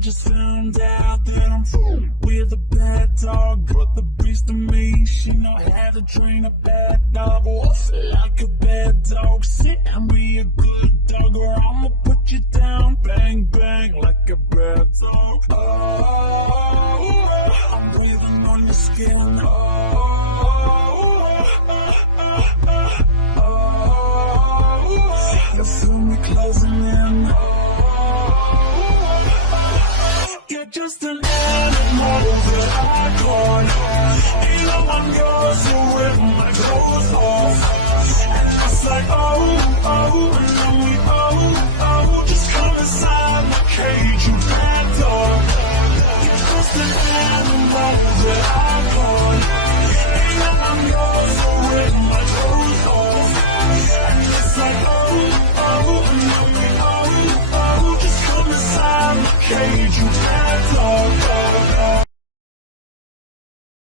just found out that I'm with a bad dog. Got the beast in me, she know how to train a bad dog. Like a bad dog, sit and be a good dog, or I'ma put you down, bang bang, like a bad dog. I'm breathing on your skin. You feel me closing in. You're just an animal that I caught. Ain't no one goes to rip my clothes off. And it's like, oh, and then we, just come inside my cage, you bad dog. You're just an animal that I caught. Ain't no one goes to rip my clothes off. And it's like, oh, and then we, just come inside my cage, you bad dog.